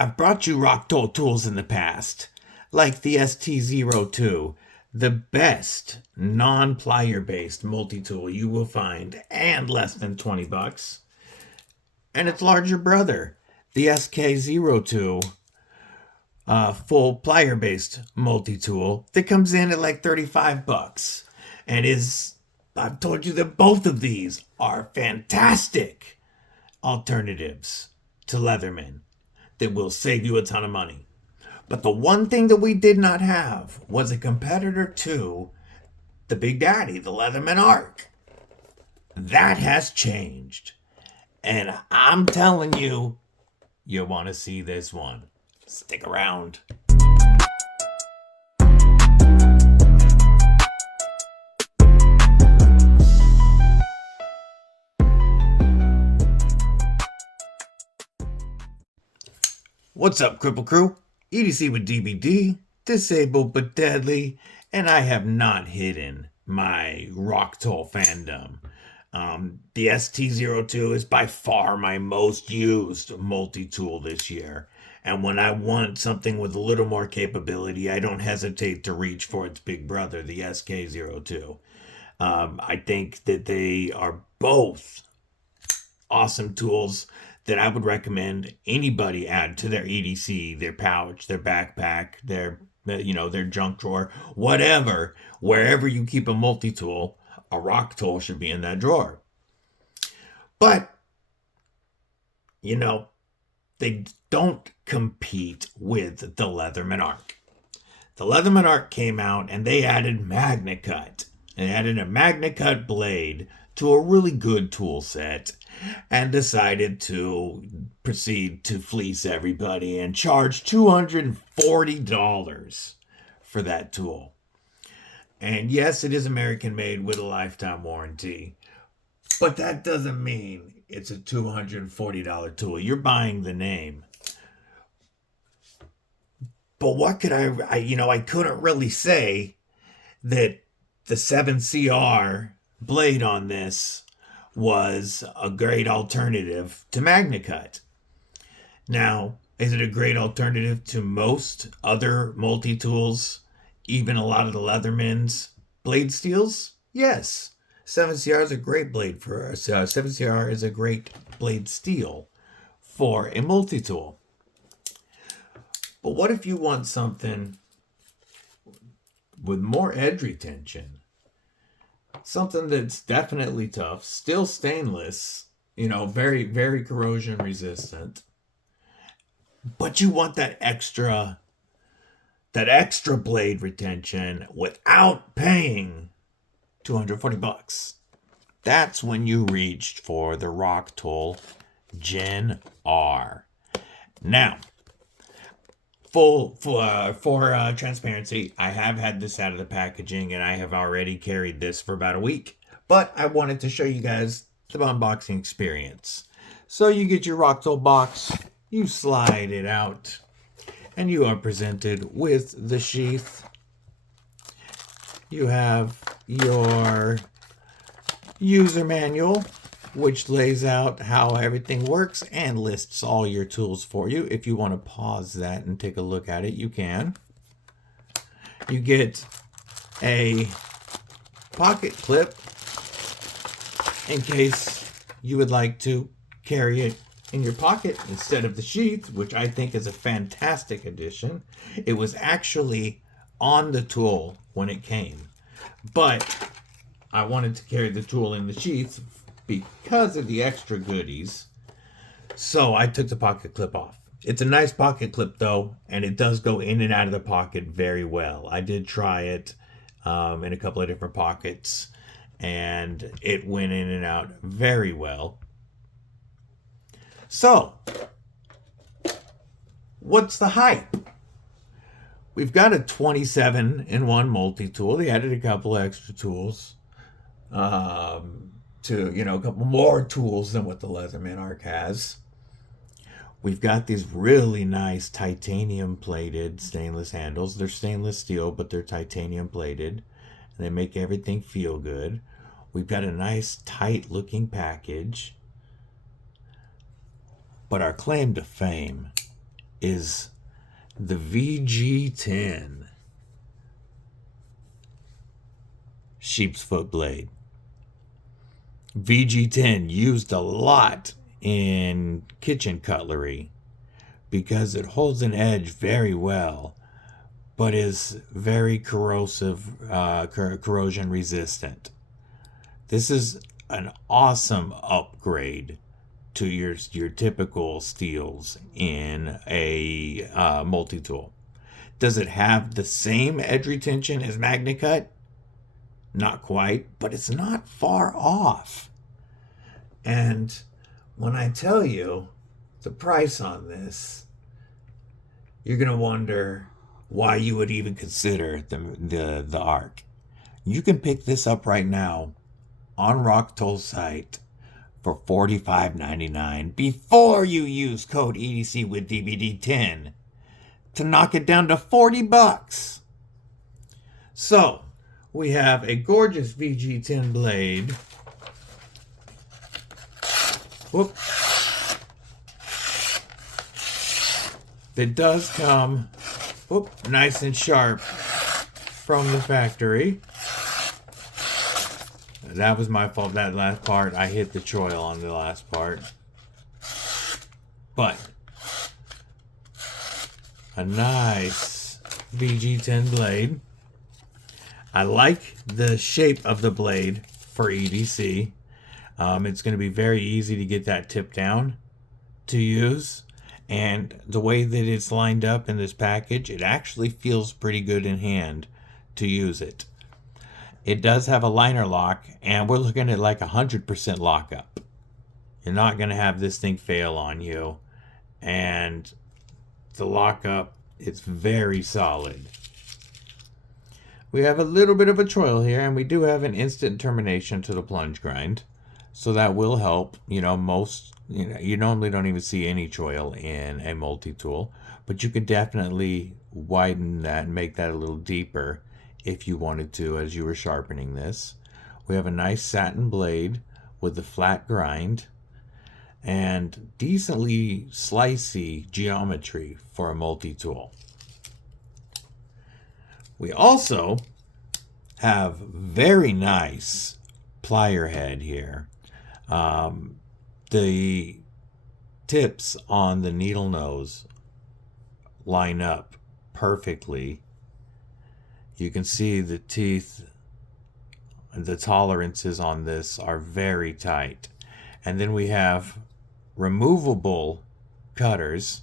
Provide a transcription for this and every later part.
I've brought you Rocktol tools in the past, like the ST02, the best non-plier based multi-tool you will find, and less than 20 bucks. And its larger brother, the SK02, full plier based multi-tool that comes in at like 35 bucks. And I've told you that both of these are fantastic alternatives to Leatherman that will save you a ton of money. But the one thing that we did not have was a competitor to the Big Daddy, the Leatherman ARC. That has changed. And I'm telling you, you want to see this one. Stick around. What's up, Kripple Krew? EDC with DBD, disabled but deadly, and I have not hidden my Rocktol fandom. The ST02 is by far my most used multi-tool this year, and when I want something with a little more capability, I don't hesitate to reach for its big brother, the SK02. I think that they are both awesome tools that I would recommend anybody add to their EDC, their pouch, their backpack, their junk drawer, whatever. Wherever you keep a multi-tool, a Rocktol should be in that drawer. But, they don't compete with the Leatherman ARC. The Leatherman ARC came out and they added MagnaCut. They added a MagnaCut blade to a really good tool set and decided to proceed to fleece everybody and charge $240 for that tool. And yes, it is American made with a lifetime warranty, but that doesn't mean it's a $240 tool. You're buying the name. But what could I couldn't really say that the 7CR blade on this was a great alternative to MagnaCut. Now, is it a great alternative to most other multi-tools, even a lot of the Leatherman's blade steels? Yes. 7CR is a great blade for 7CR is a great blade steel for a multi-tool. But what if you want something with more edge retention? Something that's definitely tough, still stainless, very, very corrosion resistant. But you want that extra blade retention without paying $240. That's when you reached for the Rocktol GenR. Now, for transparency, I have had this out of the packaging and I have already carried this for about a week, but I wanted to show you guys the unboxing experience. So you get your Rocktol box, you slide it out, and you are presented with the sheath. You have your user manual, which lays out how everything works and lists all your tools for you. If you want to pause that and take a look at it, you can. You get a pocket clip in case you would like to carry it in your pocket instead of the sheath, which I think is a fantastic addition. It was actually on the tool when it came, but I wanted to carry the tool in the sheath because of the extra goodies, so I took the pocket clip off. It's a nice pocket clip though, and it does go in and out of the pocket very well. I did try it in a couple of different pockets, and it went in and out very well. So, what's the hype? We've got a 27-in-1 multi-tool. They added a couple extra tools. To a couple more tools than what the Leatherman ARC has. We've got these really nice titanium plated stainless handles. They're stainless steel, but they're titanium plated, and they make everything feel good. We've got a nice tight looking package, but our claim to fame is the VG10 sheep's foot blade. VG10 used a lot in kitchen cutlery because it holds an edge very well, but is very corrosive, corrosion resistant. This is an awesome upgrade to your typical steels in a multi-tool. Does it have the same edge retention as MagnaCut? Not quite, but it's not far off. And when I tell you the price on this, you're gonna wonder why you would even consider the ARC. You can pick this up right now on Rocktol's site for $45.99 before you use code EDCwithDBD10 to knock it down to $40. So we have a gorgeous VG10 blade. Whoop. It does come nice and sharp from the factory. That was my fault, that last part. I hit the choil on the last part. But a nice VG10 blade. I like the shape of the blade for EDC. It's going to be very easy to get that tip down to use. And the way that it's lined up in this package, it actually feels pretty good in hand to use it. It does have a liner lock, and we're looking at like 100% lockup. You're not going to have this thing fail on you. And the lockup, it's very solid. We have a little bit of a choil here, and we do have an instant termination to the plunge grind. So that will help. You normally don't even see any choil in a multi-tool, but you could definitely widen that and make that a little deeper if you wanted to as you were sharpening this. We have a nice satin blade with the flat grind and decently slicey geometry for a multi-tool. We also have very nice plier head here. The tips on the needle nose line up perfectly. You can see the teeth, the tolerances on this are very tight. And then we have removable cutters.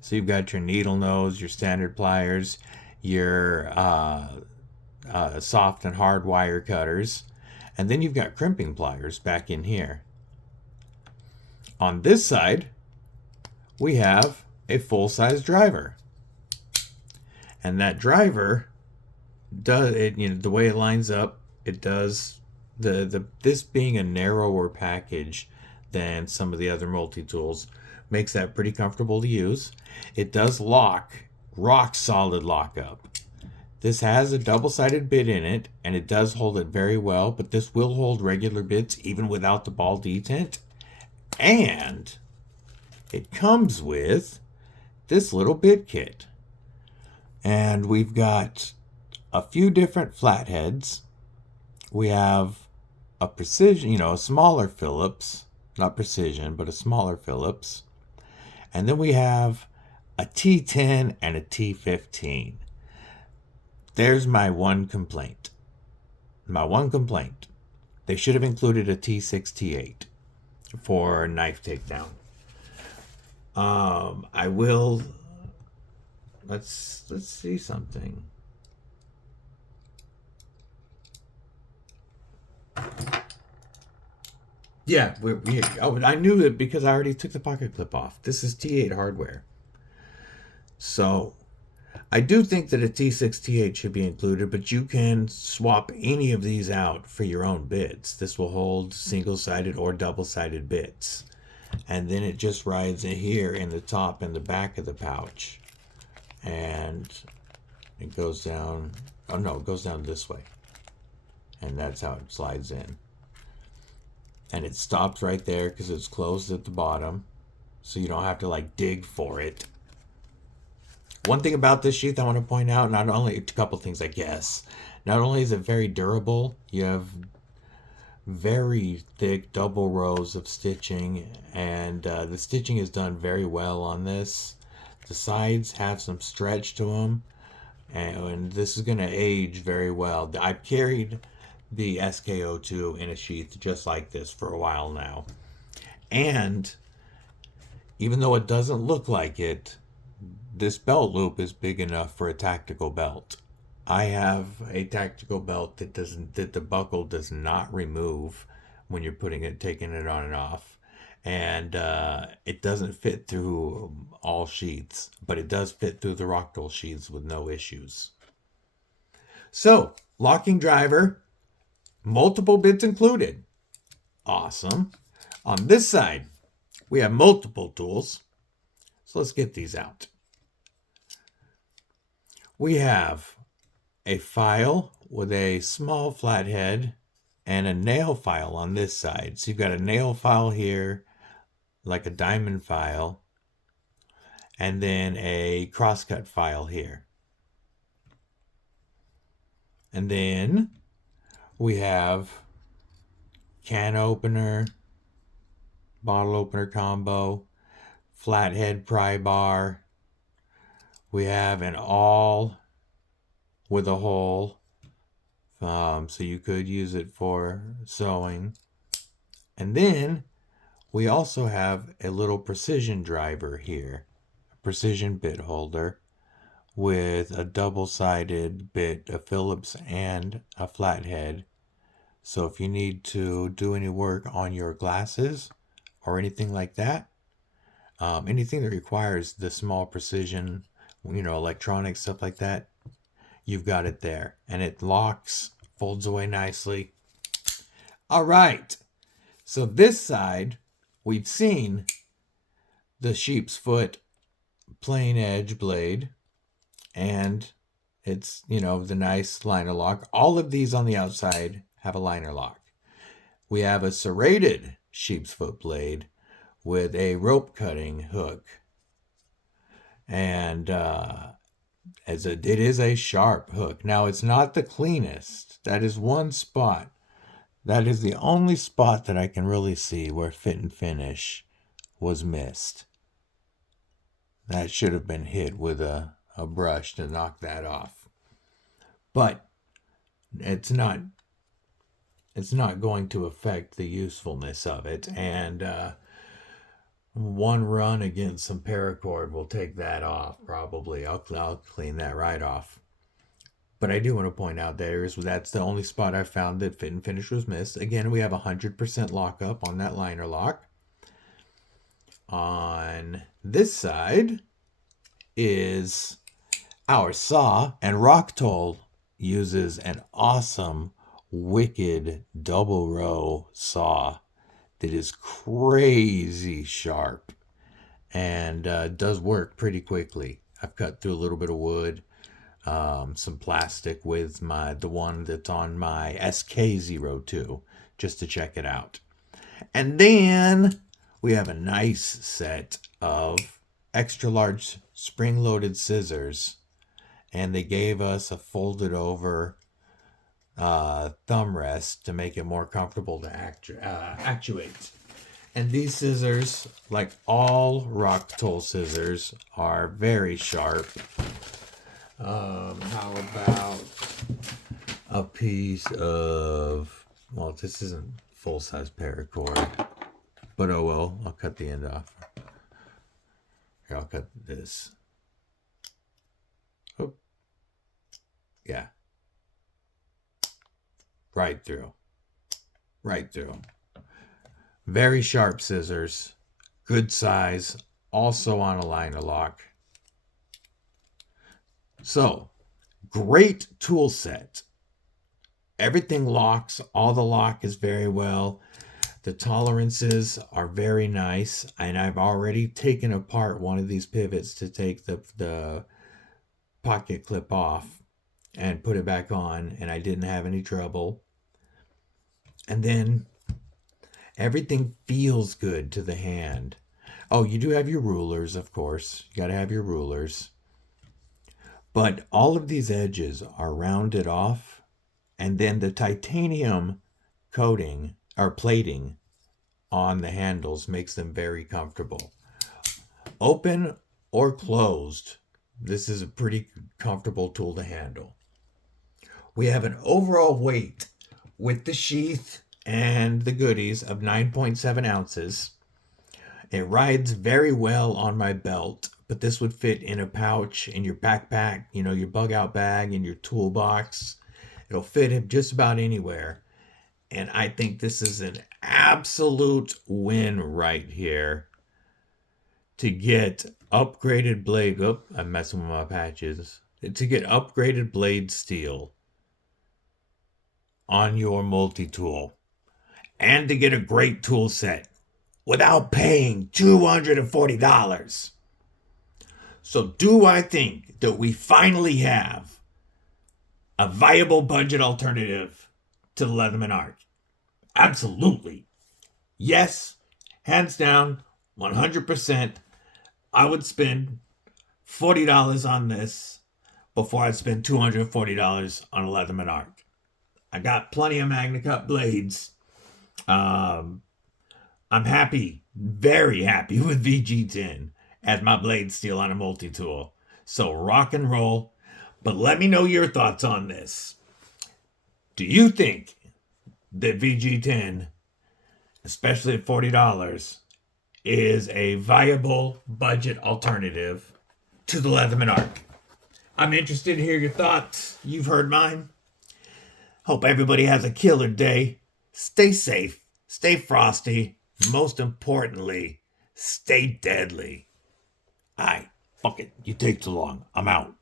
So you've got your needle nose, your standard pliers, your soft and hard wire cutters, and then you've got crimping pliers back in here. On this side, we have a full-size driver. And that driver does it, the way it lines up, it does this being a narrower package than some of the other multi-tools makes that pretty comfortable to use. It does lock, rock solid lockup. This has a double-sided bit in it, and it does hold it very well, but this will hold regular bits even without the ball detent. And it comes with this little bit kit. And we've got a few different flatheads. We have a precision, a smaller Phillips, not precision, but a smaller Phillips. And then we have a T10 and a T15. There's my one complaint. They should have included a T6, T8 for knife takedown. I will. Let's see something. Yeah, I knew it because I already took the pocket clip off. This is T8 hardware. So I do think that a T6, T8 should be included, but you can swap any of these out for your own bits. This will hold single-sided or double-sided bits. And then it just rides in here in the top and the back of the pouch. And it goes down, oh no, it goes down this way. And that's how it slides in. And it stops right there because it's closed at the bottom. So you don't have to like dig for it. One thing about this sheath I want to point out, not only a couple things I guess, not only is it very durable, you have very thick double rows of stitching, and the stitching is done very well on this. The sides have some stretch to them, and this is going to age very well. I've carried the SK02 in a sheath just like this for a while now, and even though it doesn't look like it, this belt loop is big enough for a tactical belt. I have a tactical belt that the buckle does not remove when you're taking it on and off, and it doesn't fit through all sheaths, but it does fit through the Rocktol sheaths with no issues. So, locking driver, multiple bits included. Awesome. On this side, we have multiple tools. So let's get these out. We have a file with a small flathead and a nail file on this side. So you've got a nail file here, like a diamond file, and then a crosscut file here. And then we have can opener, bottle opener combo, flathead pry bar. We have an awl with a hole, so you could use it for sewing. And then we also have a little precision driver here, a precision bit holder with a double-sided bit, a Phillips and a flathead. So if you need to do any work on your glasses or anything like that, anything that requires the small precision, electronic stuff like that, you've got it there. And it locks, folds away nicely. All right. So this side, we've seen the sheep's foot plain edge blade, and it's, the nice liner lock. All of these on the outside have a liner lock. We have a serrated sheep's foot blade with a rope cutting hook. And it is a sharp hook. Now, it's not the cleanest. That is one spot. That is the only spot that I can really see where fit and finish was missed. That should have been hit with a brush to knock that off. But it's not going to affect the usefulness of it. And one run against some paracord will take that off, probably. I'll clean that right off. But I do want to point out that's the only spot I found that fit and finish was missed. Again, we have 100% lockup on that liner lock. On this side is our saw, and Rocktol uses an awesome, wicked double row saw that is crazy sharp and does work pretty quickly. I've cut through a little bit of wood, some plastic with the one that's on my SK02 just to check it out. And then we have a nice set of extra large spring-loaded scissors, and they gave us a folded over thumb rest to make it more comfortable to actuate. And these scissors, like all Rocktol scissors, are very sharp. How about a piece of, well, this isn't full-size paracord, but oh well, I'll cut the end off. Here, I'll cut this. Oh, yeah. Right through. Very sharp scissors, good size, also on a liner lock. So, great tool set. Everything locks, all the lock is very well. The tolerances are very nice, and I've already taken apart one of these pivots to take the pocket clip off and put it back on, and I didn't have any trouble. And then everything feels good to the hand. Oh, you do have your rulers, of course. You got to have your rulers. But all of these edges are rounded off, and then the titanium coating or plating on the handles makes them very comfortable. Open or closed, this is a pretty comfortable tool to handle. We have an overall weight with the sheath and the goodies of 9.7 ounces. It rides very well on my belt, but this would fit in a pouch, in your backpack, you know, your bug out bag, in your toolbox. It'll fit just about anywhere. And I think this is an absolute win right here to get upgraded blade. Oh, I'm messing with my patches. To get upgraded blade steel on your multi-tool and to get a great tool set without paying $240. So do I think that we finally have a viable budget alternative to the Leatherman ARC? Absolutely. Yes, hands down, 100%. I would spend $40 on this before I'd spend $240 on a Leatherman ARC. I got plenty of MagnaCut blades. I'm happy, very happy with VG10 as my blade steel on a multi-tool. So rock and roll. But let me know your thoughts on this. Do you think that VG10, especially at $40, is a viable budget alternative to the Leatherman ARC? I'm interested to hear your thoughts. You've heard mine. Hope everybody has a killer day. Stay safe, stay frosty, most importantly, stay deadly. Fuck it, you take too long. I'm out.